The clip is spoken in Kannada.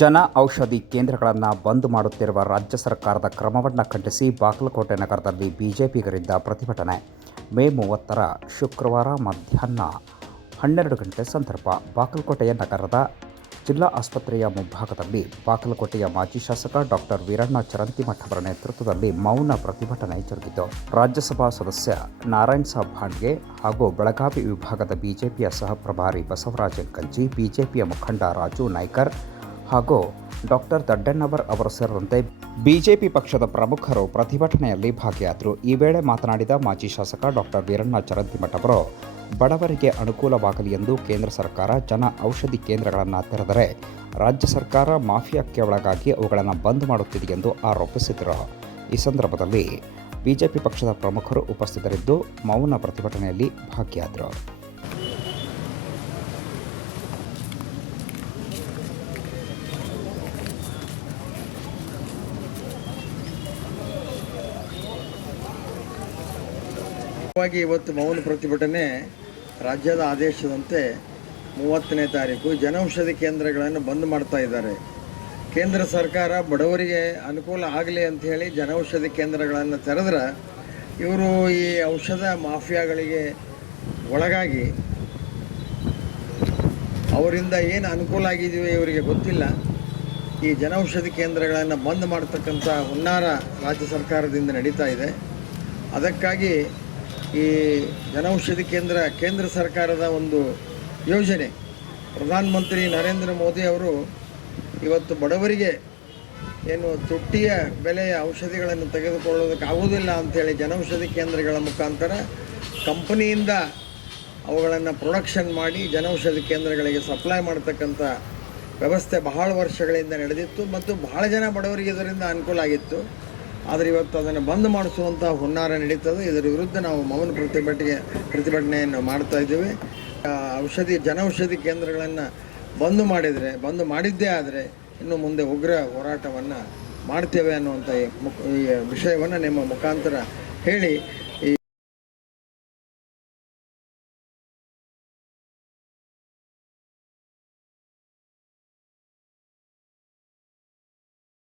ಜನ ಔಷಧಿ ಕೇಂದ್ರಗಳನ್ನು ಬಂದ್ ಮಾಡುತ್ತಿರುವ ರಾಜ್ಯ ಸರ್ಕಾರದ ಕ್ರಮವನ್ನು ಖಂಡಿಸಿ ಬಾಗಲಕೋಟೆ ನಗರದಲ್ಲಿ ಬಿಜೆಪಿಗರಿಂದ ಪ್ರತಿಭಟನೆ. ಮೇ ಮೂವತ್ತರ ಶುಕ್ರವಾರ ಮಧ್ಯಾಹ್ನ ಹನ್ನೆರಡು ಗಂಟೆ ಸಂದರ್ಭ ಬಾಗಲಕೋಟೆಯ ನಗರದ ಜಿಲ್ಲಾ ಆಸ್ಪತ್ರೆಯ ಮುಂಭಾಗದಲ್ಲಿ ಬಾಗಲಕೋಟೆಯ ಮಾಜಿ ಶಾಸಕ ಡಾಕ್ಟರ್ ವೀರಣ್ಣ ಚರಂತಿಮಠ ಅವರ ನೇತೃತ್ವದಲ್ಲಿ ಮೌನ ಪ್ರತಿಭಟನೆ ಜರುಗಿತು ರಾಜ್ಯಸಭಾ ಸದಸ್ಯ ನಾರಾಯಣ್ ಸಾಬ್ ಭಾಂಡ್ಗೆ ಹಾಗೂ ಬೆಳಗಾವಿ ವಿಭಾಗದ ಬಿಜೆಪಿಯ ಸಹ ಪ್ರಭಾರಿ ಬಸವರಾಜ ಕಂಚಿ ಬಿಜೆಪಿಯ ಮುಖಂಡ ರಾಜು ನಾಯ್ಕರ್ ಹಾಗೂ ಡಾಕ್ಟರ್ ದಡ್ಡಣ್ಣವರ್ ಅವರು ಸೇರಿದಂತೆ ಬಿಜೆಪಿ ಪಕ್ಷದ ಪ್ರಮುಖರು ಪ್ರತಿಭಟನೆಯಲ್ಲಿ ಭಾಗಿಯಾದರು. ಈ ವೇಳೆ ಮಾತನಾಡಿದ ಮಾಜಿ ಶಾಸಕ ಡಾಕ್ಟರ್ ವೀರಣ್ಣ ಚರಂತಿಮಠ ಅವರು, ಬಡವರಿಗೆ ಅನುಕೂಲವಾಗಲಿ ಎಂದು ಕೇಂದ್ರ ಸರ್ಕಾರ ಜನ ಔಷಧಿ ಕೇಂದ್ರಗಳನ್ನು ತೆರೆದರೆ ರಾಜ್ಯ ಸರ್ಕಾರ ಮಾಫಿಯಾಕ್ಕೆ ಒಳಗಾಗಿ ಅವುಗಳನ್ನು ಬಂದ್ ಮಾಡುತ್ತಿದೆ ಎಂದು ಆರೋಪಿಸಿದರು. ಈ ಸಂದರ್ಭದಲ್ಲಿ ಬಿಜೆಪಿ ಪಕ್ಷದ ಪ್ರಮುಖರು ಉಪಸ್ಥಿತರಿದ್ದು ಮೌನ ಪ್ರತಿಭಟನೆಯಲ್ಲಿ ಭಾಗಿಯಾದರು. ವಾಗಿ ಇವತ್ತು ಮೌನ ಪ್ರತಿಭಟನೆ ರಾಜ್ಯದ ಆದೇಶದಂತೆ ಮೂವತ್ತನೇ ತಾರೀಕು. ಜನೌಷಧಿ ಕೇಂದ್ರಗಳನ್ನು ಬಂದ್ ಮಾಡ್ತಾ ಇದ್ದಾರೆ. ಕೇಂದ್ರ ಸರ್ಕಾರ ಬಡವರಿಗೆ ಅನುಕೂಲ ಆಗಲಿ ಅಂತ ಹೇಳಿ ಜನೌಷಧಿ ಕೇಂದ್ರಗಳನ್ನು ತೆರೆದ್ರೆ ಇವರು ಈ ಔಷಧ ಮಾಫಿಯಾಗಳಿಗೆ ಒಳಗಾಗಿ ಅವರಿಂದ ಏನು ಅನುಕೂಲ ಆಗಿದೆಯೋ ಇವರಿಗೆ ಗೊತ್ತಿಲ್ಲ. ಈ ಜನೌಷಧಿ ಕೇಂದ್ರಗಳನ್ನು ಬಂದ್ ಮಾಡ್ತಕ್ಕಂಥ ಹುನ್ನಾರ ರಾಜ್ಯ ಸರ್ಕಾರದಿಂದ ನಡೀತಾ ಇದೆ. ಅದಕ್ಕಾಗಿ ಈ ಜನೌಷಧಿ ಕೇಂದ್ರ ಕೇಂದ್ರ ಸರ್ಕಾರದ ಒಂದು ಯೋಜನೆ. ಪ್ರಧಾನಮಂತ್ರಿ ನರೇಂದ್ರ ಮೋದಿ ಅವರು ಇವತ್ತು ಬಡವರಿಗೆ ಏನು ತುಟ್ಟಿಯ ಬೆಲೆಯ ಔಷಧಿಗಳನ್ನು ತೆಗೆದುಕೊಳ್ಳೋದಕ್ಕೆ ಆಗುವುದಿಲ್ಲ ಅಂಥೇಳಿ ಜನೌಷಧಿ ಕೇಂದ್ರಗಳ ಮುಖಾಂತರ ಕಂಪನಿಯಿಂದ ಅವುಗಳನ್ನು ಪ್ರೊಡಕ್ಷನ್ ಮಾಡಿ ಜನೌಷಧಿ ಕೇಂದ್ರಗಳಿಗೆ ಸಪ್ಲೈ ಮಾಡತಕ್ಕಂಥ ವ್ಯವಸ್ಥೆ ಬಹಳ ವರ್ಷಗಳಿಂದ ನಡೆದಿತ್ತು ಮತ್ತು ಬಹಳ ಜನ ಬಡವರಿಗೆ ಇದರಿಂದ ಅನುಕೂಲ ಆಗಿತ್ತು. ಆದರೆ ಇವತ್ತು ಅದನ್ನು ಬಂದ್ ಮಾಡಿಸುವಂಥ ಹುನ್ನಾರ ನಡೀತದೆ. ಇದರ ವಿರುದ್ಧ ನಾವು ಮೌನ ಪ್ರತಿಭಟನೆ ಪ್ರತಿಭಟನೆಯನ್ನು ಮಾಡ್ತಾ ಇದ್ದೀವಿ. ಔಷಧಿ ಜನೌಷಧಿ ಕೇಂದ್ರಗಳನ್ನು ಬಂದ್ ಮಾಡಿದರೆ ಬಂದ್ ಮಾಡಿದ್ದೇ ಆದರೆ ಇನ್ನು ಮುಂದೆ ಉಗ್ರ ಹೋರಾಟವನ್ನು ಮಾಡ್ತೇವೆ ಅನ್ನುವಂಥ ಈ ವಿಷಯವನ್ನು ನಿಮ್ಮ ಮುಖಾಂತರ ಹೇಳಿ